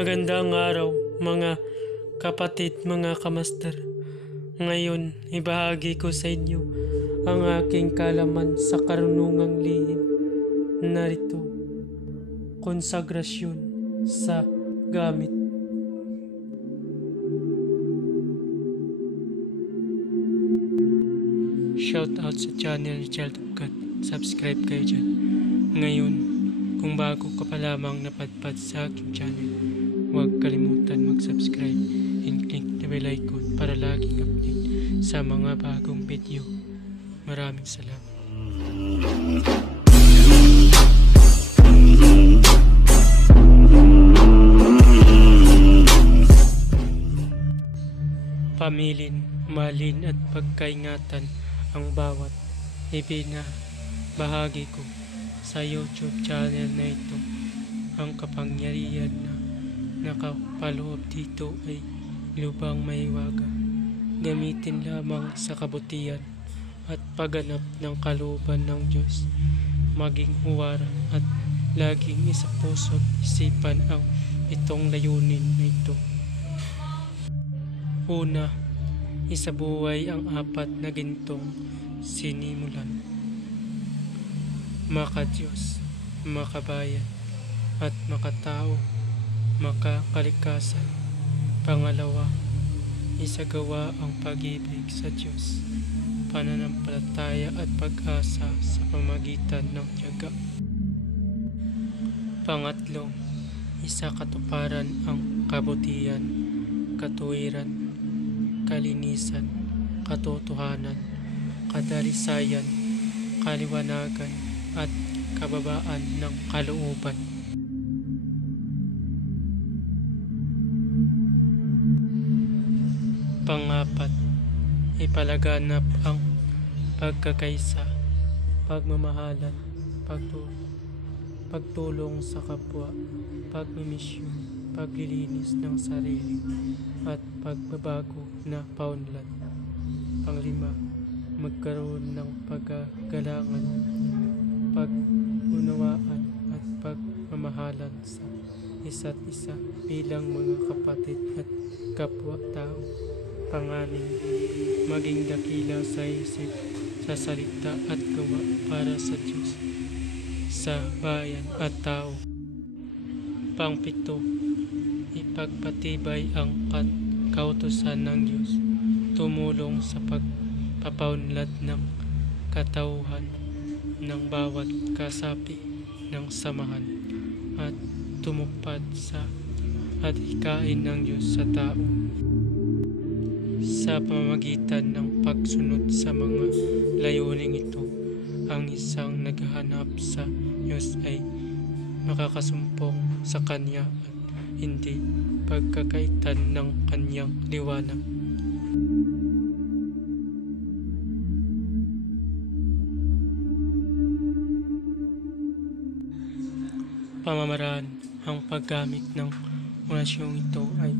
Magandang araw, mga kapatid, mga kamaster. Ngayon, ibahagi ko sa inyo ang aking kalaman sa karunungang lihim. Narito, konsagrasyon sa gamit. Shout out sa channel Child of God. Subscribe kayo dyan. Ngayon, kung bago ka pa lamang napadpad sa aking channel, huwag kalimutan mag-subscribe and click the bell icon para laging update sa mga bagong video. Maraming salamat. Pamilin, malin at pagkaingatan ang bawat ibinabahagi ko sa YouTube channel na ito. Ang kapangyarihan na nakapaloob dito ay lubang maiwaga. Gamitin lamang sa kabutihan at pagganap ng kalooban ng Diyos. Maging huwaran at laging isa puso't isipan ang itong layunin na ito. Una, isabuhay ang apat na gintong sinimulan. Maka-Diyos, makabayan, at makatao, makakalikasan. Pangalawa, isagawa ang pag-ibig sa Diyos, pananampalataya at pag-asa sa pamagitan ng tiyaga. Pangatlo, isakatuparan ang kabutihan, katuwiran, kalinisan, katotohanan, kadalisayan, kaliwanagan, at kababaan ng kalooban. Pangapat, ipalaganap ang pagkakaisa, pagmamahalan, pagtulong sa kapwa, pagmimisyon, paglilinis ng sarili, at pagbabago na paunlad. Panglima, magkaroon ng paggalangan, pag-unawaan at pagmamahalan sa isa't isa bilang mga kapatid at kapwa-tao. Panganim, maging dakila sa isip, sa salita at gawa para sa Diyos, sa bayan at tao. Pangpito, ipagpatibay ang kautusan ng Diyos, tumulong sa pagpapaunlad ng katauhan ng bawat kasapi ng samahan at tumupad sa adhikain ng Diyos sa tao. Sa pamamagitan ng pagsunod sa mga layuning ito, ang isang naghahanap sa Diyos ay makakasumpong sa Kanya at hindi pagkakaitan ng Kanyang liwanag. Pamamaraan, ang paggamit ng orasyong ito ay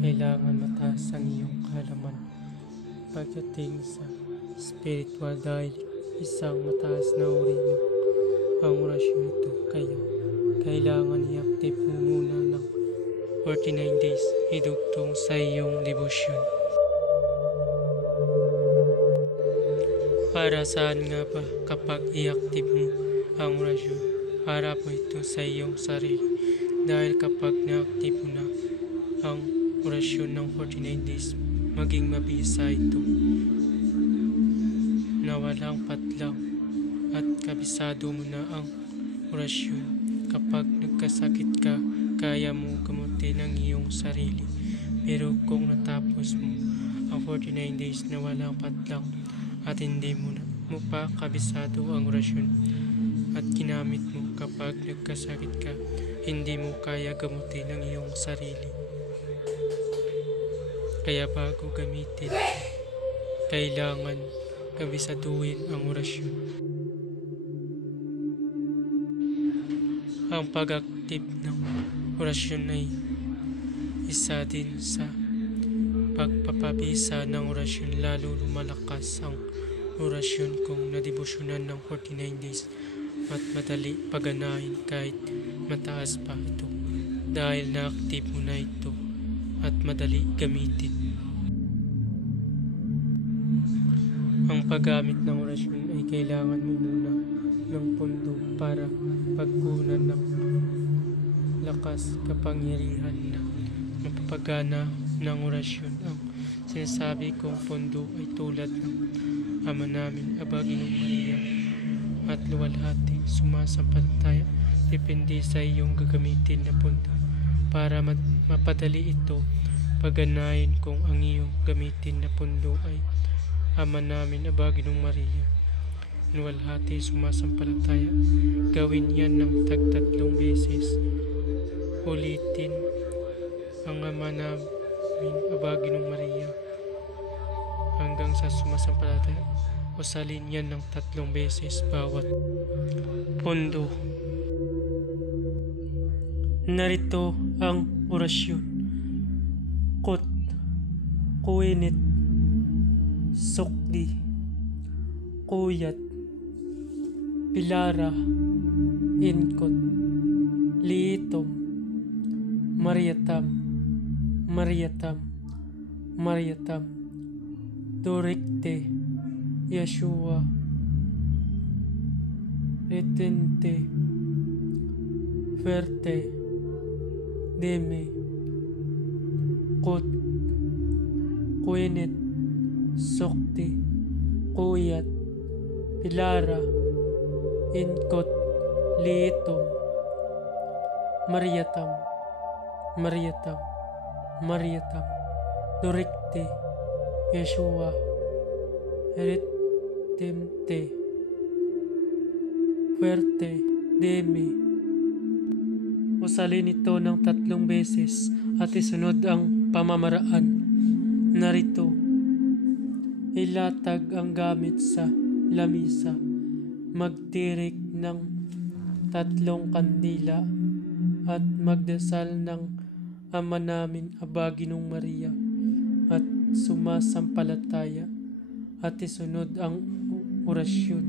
kailangan mataas ang iyong kaalaman pagdating sa spiritual dahil isang mataas na uri mo ang orasyon ito, kaya kailangan i-active mo muna ng 49 days idugtong sa iyong devotion. Para saan nga ba kapag i-active mo ang orasyon? Para po ito sa iyong sarili, dahil kapag na-active mo na ang orasyon ng 49 days, maging mabisa ito na walang patlang at kabisado mo na ang orasyon. Kapag nagkasakit ka, kaya mo gamutin ang iyong sarili. Pero kung natapos mo ang 49 days na walang patlang at hindi mo pa kabisado ang orasyon at ginamit mo kapag nagkasakit ka, hindi mo kaya gamutin ang iyong sarili. Kaya bago gamitin, kailangan kabisaduhin ang orasyon. Ang pag-active ng orasyon ay isa din sa pagpapabisa ng orasyon, lalo lumalakas ang orasyon kung nadebosyonan ng 49 days at madali paganahin kahit mataas pa ito. dahil na-active mo na ito at madali gamitin. Ang paggamit ng orasyon ay kailangan mo muna ng pondo para pagkunan ng lakas kapangyarihan na mapapagana ng orasyon. Ang sinasabi kong pondo ay tulad ng Ama namin, Aba, Ginoong Maria at luwalhati sumasampalataya. Depende sa iyong gagamitin na pondo. Para mapadali ito, pagganahin kung ang iyong gamitin na pondo ay Ama namin, Aba, Ginoong Maria, luwalhati sumasampalataya. Gawin yan ng tag-3 beses. Ulitin ang Ama namin, Aba, Ginoong Maria hanggang sa sumasampalataya. O salin yan ng 3 beses bawat pondo. Narito ang orasyon. Kot, kuinit, sukdi, kuyat, pilara, inkot, liitom, mariatam, mariatam, mariatam, dorikte, Yeshua, retente, verte, deme, kot, kuinit, sukti, kuyat, pilara, inkot, liitom, mariatam, mariatam, mariatam, dorikte, Yeshua, retente, fuerte, deme. Usalin ito ng 3 beses at isunod ang pamamaraan. Narito, ilatag ang gamit sa lamisa, magtirik ng 3 kandila at magdasal ng Ama namin, Aba, Ginoong Maria at sumasampalataya at isunod ang orasyon.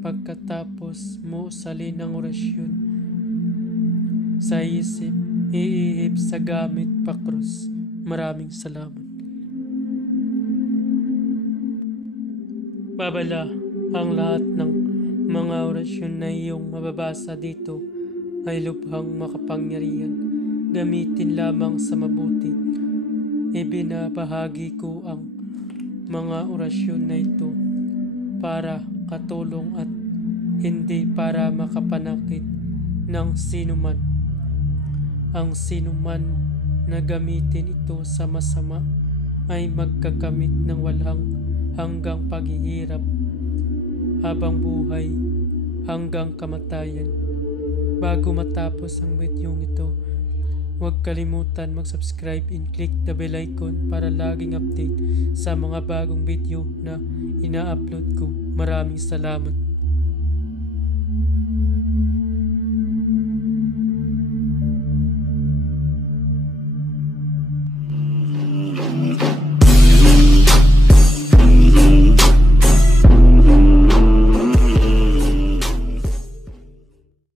Pagkatapos mo usalin ang orasyon sa isip, iihip sa gamit pakrus. Maraming salamat. Babala, ang lahat ng mga orasyon na iyong mababasa dito ay lubhang makapangyarihan. Gamitin lamang sa mabuti. Ibinabahagi ko ang mga orasyon na ito para katulong at hindi para makapanakit ng sinuman. Ang sinuman na gamitin ito sa masama ay magkakamit ng walang hanggang paghihirap habang buhay hanggang kamatayan. Bago matapos ang video ito, huwag kalimutan mag-subscribe and click the bell icon para laging update sa mga bagong video na ina-upload ko. Maraming salamat.